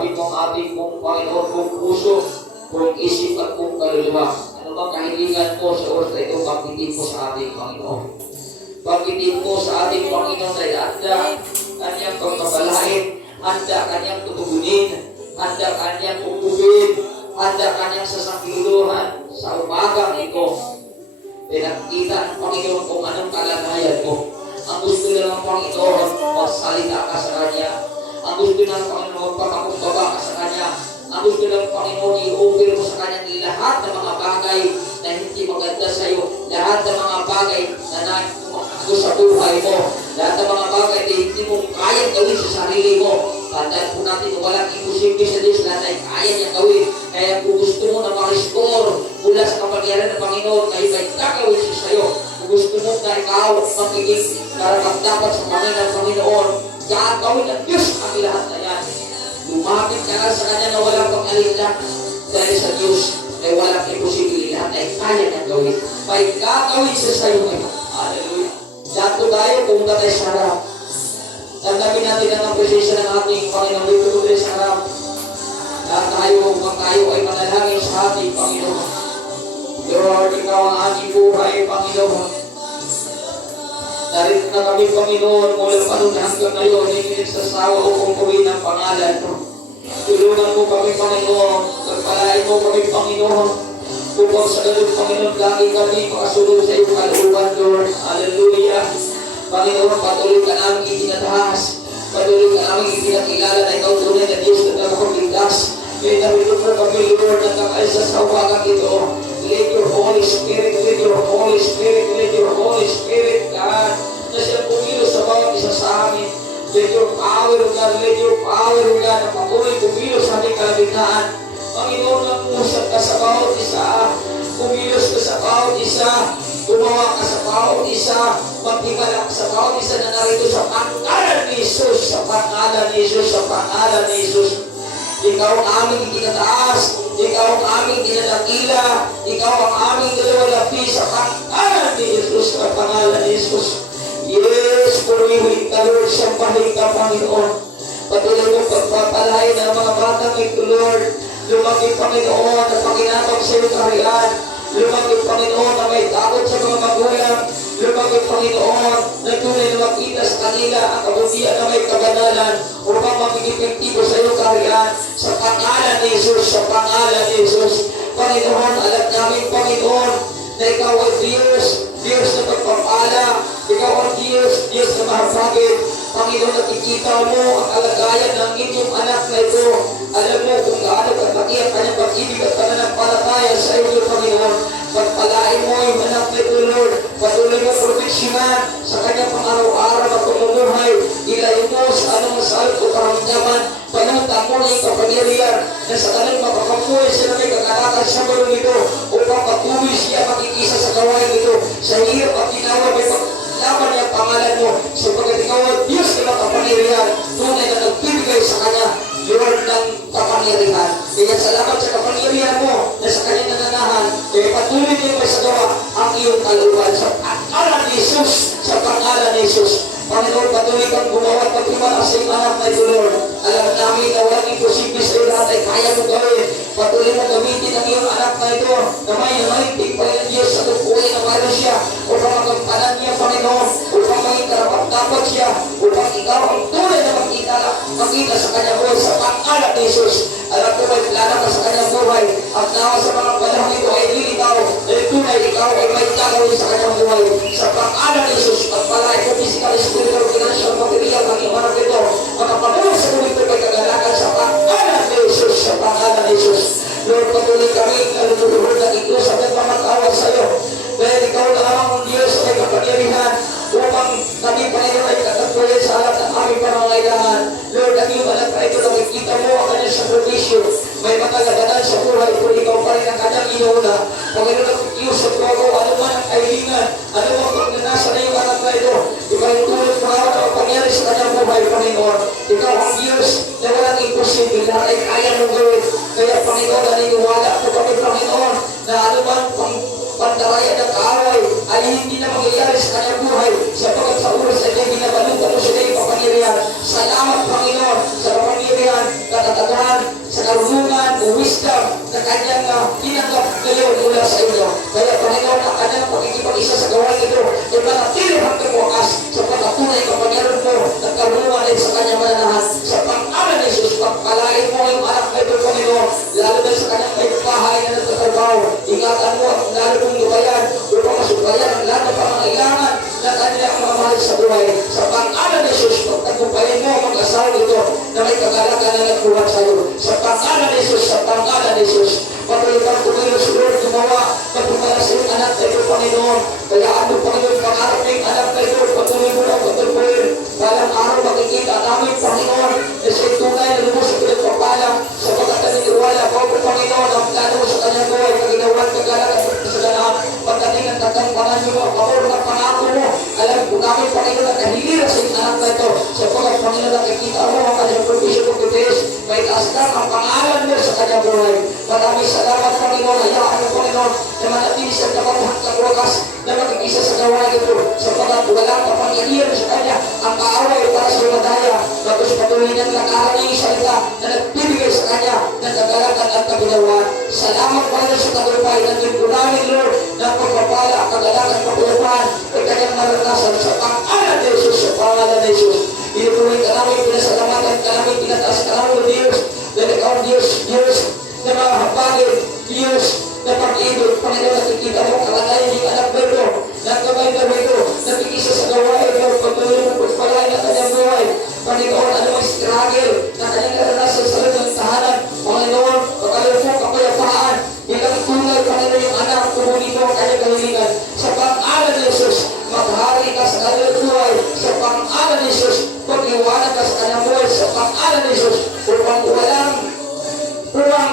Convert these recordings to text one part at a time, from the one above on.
kausapin mo ang ating pong Panginoon, buong puso, buong isip at buong kaluluwa. Ano bang kahilingan mo sa oras na ito, pagkitin mo sa ating Panginoon. Pagkitin mo sa ating Panginoon ay handa kanyang pagpapalain, handa kanyang tutugunin, handa kanyang pupugin, handa kanyang sasakuluhan sa umagang ito. Pinakita ng Panginoon kung anong kalagayan mo. Ang gusto na ng Panginoon, magsalita ka sa Kanya. Ang gusto na ng Panginoon, pagkakumbaba ka sa Kanya. Ang gusto ng Panginoon, i-offer mo sa Kanya lahat ng mga bagay na hindi maganda sa iyo. Lahat ng mga bagay na nagpo sa buhay mo. Lahat ng mga bagay na hindi mo kayang gawin sa sarili mo. Tandaan po natin, walang imposible sa Diyos, lahat ay kaya niya gawin. Kaya kung gusto mo na ma-restore mula sa kapangyarihan ng Panginoon, kayo may gagawin siya sa iyo. Kung gusto mo na ikaw magiging dapat sa Panginoon, gagawin ng Diyos ang lahat na yan. Lumapit ka na sa Kanya na walang pag-alila dahil sa Diyos ay walang imposible, lahat ay kaya niya gawin. May gagawin siya sa iyo ngayon. Hallelujah. Dato tayo, pumunta tayo sa harap. Tanggapin natin ang presensya ng ating Panginoon dito tayo sa harap. Lahat tayo ay manalangin sa ating Panginoon. Lord, ikaw ang ating buhay, Panginoon. Narito na kami, Panginoon, mula pa nun hanggang ngayon, hindi nagsasawa o kumpuin ang pangalan mo. Tulungan mo kami, Panginoon. Pagpalain mo kami, Panginoon. Upang sa ganun, Panginoon, lagi kami makasunod sa iyong kalooban, Lord. Hallelujah. Panginoon, patuloy ka namin itinataas. Patuloy ka namin itinakilala na ikaw tunay na Diyos na nakapagligtas. Kaya narito mo kami, Lord, na kakaisa sa umagang ito. Let your Holy Spirit, let your Holy Spirit, let your Holy Spirit, God, na siya pumilos sa bawat isa sa amin. Let your power, God, let your power, God, na patuloy pumilos sa aming kalagitnaan. Panginoon, nag-usap ka sa bawat isa. Pumilos ka sa bawat isa. Gumawa ka sa bawat isa. Magtiwala ka sa bawat isa na narito sa pangalan ni Jesus, sa pangalan ni Jesus, sa pangalan ni Jesus. Ikaw ang aming itinataas. Ikaw ang aming dinadakila. Ikaw ang aming dalawalapi sa pangalan ni Jesus, sa pangalan ni Jesus. Yes, purihin ka, Lord, sampahin ka, Panginoon. Patuloy mo pagpapalain ng mga batang ito, Lord. Lumaki, Panginoon, na pakinabang sa iyong kaharian. Lumaki, Panginoon, na may takot sa mga magulang. Lumaki, Panginoon, na tunay na makita sa kanila ang kabutihan na may kabanalan upang maging epektibo sa iyong kaharian. Sa pangalan ni Jesus, sa pangalan ni Jesus. Panginoon, alam namin, Panginoon, na ikaw ay Diyos na pagpapala. Ikaw ang Diyos na mahapagin. Panginoon, nakikita mo ang kalagayan ng inyong anak na ito. Alam mo kung gaano kataki ang kanyang pag-ibig at pananampalataya sa iyo, Panginoon. Pagpalain mo yung anak na ito, Lord. Patuloy mo proteksyonan sa kanyang pang-araw-araw at pamumuhay. Ilayo mo sa anong masalit o karamdaman. Panutan mo yung kapangyarihan na sa kanyang mapakamuhay siya na may kakalakan sa balong ito upang patuloy siya makikisa sa gawain ito. Sa hirap at ginawa may laban niya ang pangalan mo sapagkat ikaw ang Diyos na makapangyarihan. Tunay na nagbibigay sa kanya Lord ng kapangyarihan. Kaya salamat sa kapangyarihan mo na sa kanyang nananahan. Kaya patuloy niyo may sagawa ang iyong kalooban sa pangalan ni Jesus. Sa pangalan ni Jesus. Panginoon, patuloy kang gumawa at pagtimala sa iyong anak na ito, Lord. Alam namin na walang imposible sa iyo lahat ay kaya mo gawin. Patuloy mo gamitin ang iyong anak na ito na may anointing pa rin Diyos sa tupuin na mayroon siya upang magkampanan niya, Panginoon, upang maging karapat-dapat siya, upang ikaw ang tunay na makita sa kanyang buhay sa pangalan ni Jesus. Alam ko may plano ka sa kanyang buhay at nawa sa mga panahon ito ay lilitaw na tunay ikaw ay may gagawin sa kanyang buhay. Sa pangalan ni Jesus, pagpalay ko physical, spiritual, financial, material, ang iyong anak ito, makapamuhay sa buhay ito may kagalakan sa pangalan ni Jesus, sa pangalan ni Jesus. Lord, patuloy kami kaluluhod na ito sa pagmamatawa sa iyo. Dahil ikaw na ang Diyos ay kapangyarihan upang kami Panginoon ay katagpuyan sa alat ng aming pangangailangan. Lord, ang iyong anak na ito nakikita mo ang kanyang sakripisyo. May makalaganan sa buhay kung ikaw pa rin ang kanyang inuuna. Panginoon, nakikiusap ko ako, ano man ang kailingan, ano man pagnanasa na yung anak na ito. Ikaw yung tulad mo ako na pangyari sa kanyang buhay, Panginoon. Ikaw ang Diyos na walang imposible, lahat ay kaya mong gawin. Kaya Panginoon, naniniwala ako kami, Panginoon, na ano man pandaraya ng kaaway ay hindi na mangyayari sa kanyang buhay sapagkat sa oras ay binabalungan mo sa iyong kapangyarihan. Salamat, Panginoon, sa kapangyarihan, katatagan, wisdom na kanyang tinanggap ngayon mula sa inyo. Kaya Panginoon, ang kanyang pakikipag-isa sa gawain ito ay manatili hanggang wakas sa pagkatunay kapangyarihan mo at karunungan din sa kanyang mananahan. Sa pangalan ni Jesus, pagpalain mo yung anak na ito, Panginoon, lalo na sa kanyang may bahay na nagtatrabaho. Ingatan mo at lalo mong lubayan upang masubayan ang lahat ng pangangailangan na kanyang mga mahal sa buhay. Sa pangalan ni Jesus, pagtagumpayin mo ang mag-asawa ito na may kagalakan na nagbuhat sa iyo. Sa pangalan ni Jesus, sa pangalan ni Jesus, patuloy kang tumilos, Lord, gumawa, patuloy sa iyong anak na ito, Panginoon. Kaya ano, Panginoon, pangarap ng anak na ito, patuloy mo lang, patuloy. Walang araw makikita namin, Panginoon, na siya'y tunay na lumos sa pinagpapalang sa pagkataniwala ko, Panginoon, ang plano mo sa kanyang buhay, kaginawan, kagalakan, kasalanan, pagdating ang tatanganan niyo, pabor ng pangako mo. Alam po namin, Panginoon, na kahilira sa iyong anak na ito, sa Panginoon, nakikita mo ang kanyang provision of the days, may taas na ang pangalan mo sa kanyang buhay. Maraming salamat, Panginoon, hayaan mo, Panginoon, na manatili sa kapag hanggang wakas na magkikisa sa gawain ito, sapagat walang kapangyarihan sa kanya ang kaaway para sa madaya. Tapos patuloy niyang lakaran niya yung salita na nagbibigay sa kanya ng kagalakan at kabinawan. Salamat, Panginoon, sa tagumpay ng libro namin, Lord, ng pagpapala, kagalakan, kapulapan ay kanyang maranasan sa pangalan ni Jesus, sa pangalan ni Jesus. Inutuloy ka namin, pinasalamatan ka namin, pinataas ka namin, Diyos, na ikaw, Diyos, na mga habagin, Diyos, na pag-ibig, Panginoon, nakikita mo kalagayan yung anak mo ito, na kamay na ito, nakikisa sa gawain mo, pagtuloy mo pagpalain na kanyang buhay. Panginoon, ano ang struggle na kanyang naranasan sa loob ng tahanan, Panginoon, pagkalufong kapayapaan, bilang tunay, Panginoon, yung anak, tumunin mo ang kanyang galingan. Sa pangalan ni Jesus, maghari ka sa kanyang buhay. Sa pangalan ni Jesus, mag-iwanan ka sa kanyang buhay. Sa pangalan ni Jesus, upang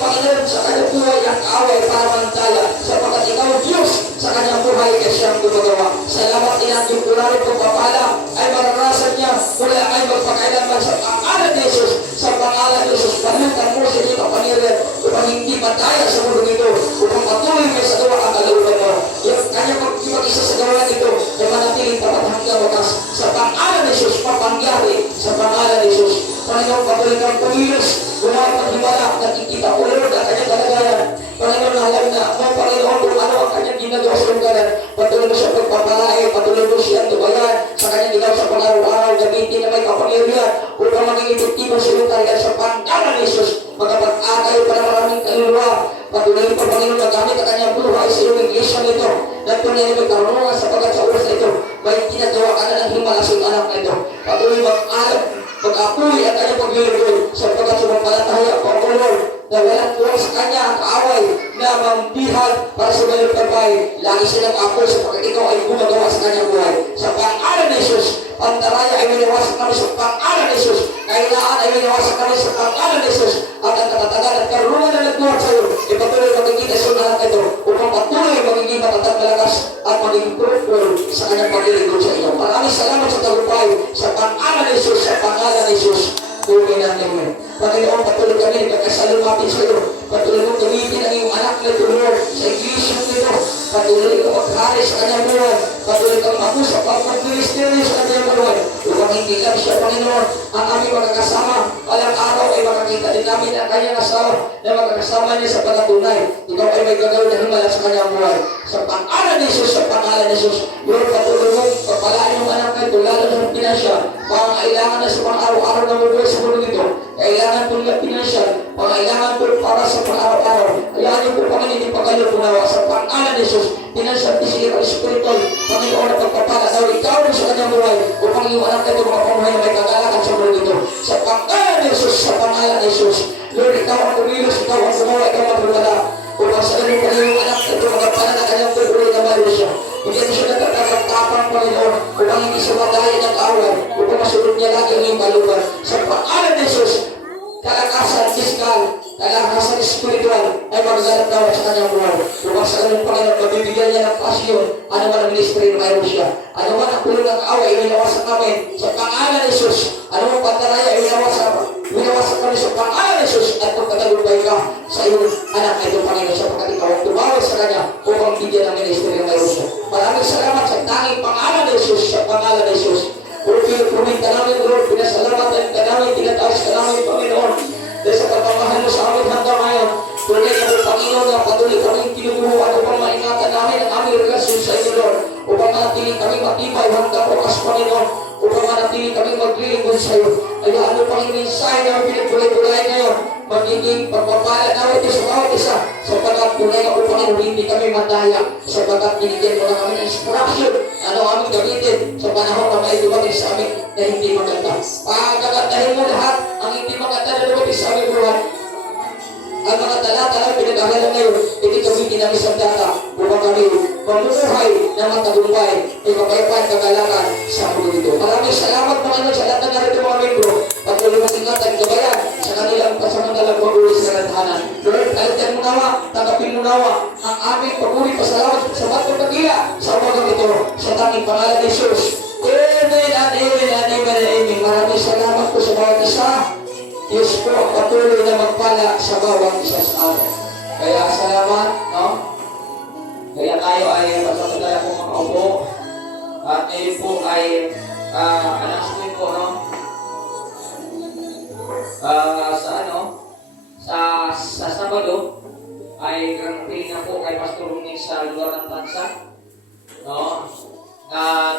Panginoon, sa kanyang buhay ang kaaway para mantala sapagkat ikaw, Diyos, sa kanyang buhay ay siyang gumagawa. Salamat inating kularin kong papala ay maranasan niya wala ay magpakailanman sa pangalan ni Jesus. Sa pangalan ni Jesus, panutan mo sa inyo kapangyarihan upang hindi mataya sa mundo nito, upang patuloy mo sa gawa ang kalaupan mo. Yung kanyang mag-isa sa gawa nito ay manatiling tapat hanggang wakas. Sa pangalan ni Jesus, papangyari sa pangalan ni Jesus. Panginoon, patuloy kang pumilos, gumawa ng himala, nakikita ko, Lord, ang kanyang kalagayan. Panginoon, alam na, Panginoon, kung ano ang kanyang ginagawa sa lugaran, patuloy mo siya pagpapalae, patuloy mo siya tubayan sa kanyang ginawa sa pang-araw-araw, gamitin na may kapangyarihan upang maging epektibo sa iyong talaga sa pangalan ni Jesus. Magkapag-agay pa na maraming kaluluwa, patuloy mo, Panginoon, magamit ang kanyang buhay sa iyong iglesia nito, na tunay na may karunungan sapagkat sa oras na ito, may ginagawa ka na ng himala sa iyong anak na ito. Patuloy mag-alam, mag-apoy at kanyang paglulugoy sapagkat sumampalataya ko, Lord, na walang tuwang sa kanya ang kaaway na mambihan para sa bayang pagpay. Lagi silang apoy sapagkat ikaw ay gumagawa sa kanyang buhay. Sa pangalan ni Jesus, pantaraya ay miniwasan kami sa pangalan ni Jesus. Kailangan ay miniwasan kami sa pangalan ni Jesus. At ang katatagan at karunungan na nagbuhat sa iyo, ipatuloy magiging sa lahat ito upang patuloy magiging matatag malakas at magiging fruitful sa kanyang paglilingkod sa iyo. Maraming salamat sa tagumpay sa pangalan ni Jesus, sa pangalan ni Jesus. Tuloy namin. Panginoon, patuloy kami nagkakasalumapin sa iyo. Patuloy mo gamitin ang iyong anak na tulor sa iglesia nito. Patuloy ka maghari sa kanyang buhay. Patuloy kang makusap ang pag-ministry sa kanyang buhay. Upang hindi lang siya, Panginoon, ang aming magkakasama. Walang araw ay makakita din namin ang kanyang asawa na magkakasama niya sa pagkatunay. Ikaw ay may gagawin na himala sa kanyang buhay. Sa pangalan ni Jesus, sa pangalan ni Jesus, Lord, patuloy mo, pagpalaan yung anak na ito, lalo sa pinansya. Pangailangan na sa pang-araw-araw na mabuhay sa mundo nito. Kailangan po nila pinansya. Pangailangan po para sa pang-araw-araw. Ayahan niyo po, Panginoon, hindi pagkalupunawa. Sa pangalan ni Jesus, pinansya, physical, spiritual, Panginoon na pagpapala. Daw ikaw sa kanyang buhay upang yung anak na ito makapamuhay na may kagalakan sa mundo nito. Sa pangalan ni Jesus, sa pangalan ni Jesus, Lord, ikaw ang kumilos, ikaw ang gumawa, ikaw ang magulala. Upang sa ganun pa yung anak na ito magpapala na kanyang tuloy na malo siya. Hindi siya nagtatapang, Panginoon, upang hindi siya madaya ng kaaway, upang masunod niya lagi ang iyong kaluban. Sa pangalan ni Jesus, kalakasan fiskal, kalakasan spiritual ay magaganap daw sa kanyang buhay. Upang sa ganun, Panginoon, mabibigyan niya ng pasyon, ano man ang ministry na mayroon siya. Ano man ang kulong ng kaaway, inawasan kami sa pangalan ni Jesus. Ano man pantaraya, inawasan kami sa pangalan ni Jesus at pagkatagumpay ka sa iyong anak na ito, Panginoon, sapagkat ikaw ang tumawag sa kanya upang bigyan ng ministry na mayroon siya. Maraming salamat sa tanging pangalan ni Jesus, sa pangalan ni Jesus. Lord, pinupumit ka namin, Lord, pinasalamatan ka namin, tinataas ka namin, Panginoon. Dahil sa pagmamahal mo sa amin hanggang ngayon, matibay hanggang oras, Panginoon, upang manatili kami maglilingkod sa iyo. Hayaan mo, Panginoon, mensahe na pinagulay-gulay ngayon, magiging pagpapala na ito sa bawat isa, sapagkat tunay ako, Panginoon, hindi kami madaya, sapagkat binigyan mo na kami ng instruction, ano aming gamitin sa panahon na may dumating sa amin na hindi maganda. Pagkagandahin mo lahat ang hindi maganda na dumating sa aming buhay. Ang mga talata na pinag-aralan ngayon, hindi kami ginamis ang data upang kami mamumuhay ng matagumpay, ay kapayapaan kagalakan sa mundo dito. Maraming salamat, Panginoon, sa lahat ng narito mga membro, patuloy mong ingatan, gabayan sa kanilang pasamantalang pag-uwi sa kadhanan. Lord, kalagyan mo nawa, tanggapin mo nawa ang aming pag-uwi, pasalamat sa batong pagkila sa umagang ito, sa tanging pangalan ni Jesus. Amen and amen and amen and amen. Maraming salamat po sa bawat isa. Diyos po ang patuloy na magpala sa bawat isa sa atin. Kaya salamat, no? Kaya tayo ay pasamadala po makaupo. At ngayon po ay announcement po, no? Sa Sabado ay Grand Prix na po kay Pastor Runing sa lugar ng Tansa. No? At